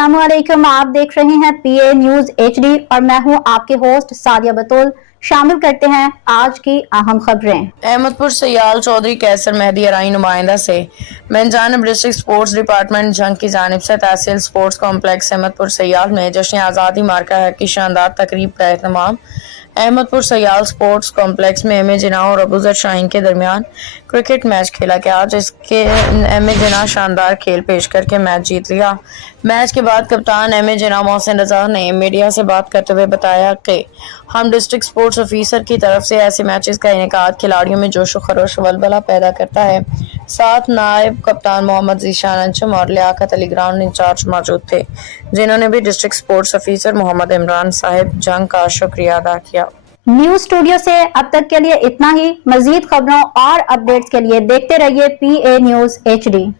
अस्सलामुअलैकुम, आप देख रहे हैं पीए न्यूज एचडी और मैं हूं आपके होस्ट सादिया बतूल। शामिल करते हैं आज की अहम खबरें। अहमदपुर सयाल चौधरी कैसर मेहदी अराई नुमाइंदा से मेंजानब डिस्ट्रिक्ट स्पोर्ट्स डिपार्टमेंट जंग की जानिब से तहसील स्पोर्ट्स कॉम्प्लेक्स अहमदपुर सयाल में जश्न आज़ादी मार्का है की शानदार तकरीब का एहतमाम। अहमदपुर सयाल स्पोर्ट्स कॉम्प्लेक्स में एम ए जिन्ना और अबूजर शाहीन के दरमियान क्रिकेट मैच खेला गया, जिसके एम ए जिन्ना शानदार खेल पेश करके मैच जीत लिया। मैच के बाद कप्तान एम ए जिन्ना मोहसिन रजा ने मीडिया से बात करते हुए बताया कि हम डिस्ट्रिक्ट स्पोर्ट्स ऑफिसर की तरफ से ऐसे मैचेस का इनेकाद खिलाड़ियों में जोश व खरोश वलवला पैदा करता है। साथ नायब कप्तान मोहम्मद जीशान अंचम और लियाकत अली ग्राउंड इंचार्ज मौजूद थे, जिन्होंने भी district sports officer Mohammad Imran साहिब जंग का शुक्रिया अदा किया। न्यूज स्टूडियो से अब तक के लिए इतना ही। मजीद खबरों और अपडेट्स के लिए देखते रहिए पीए न्यूज एचडी।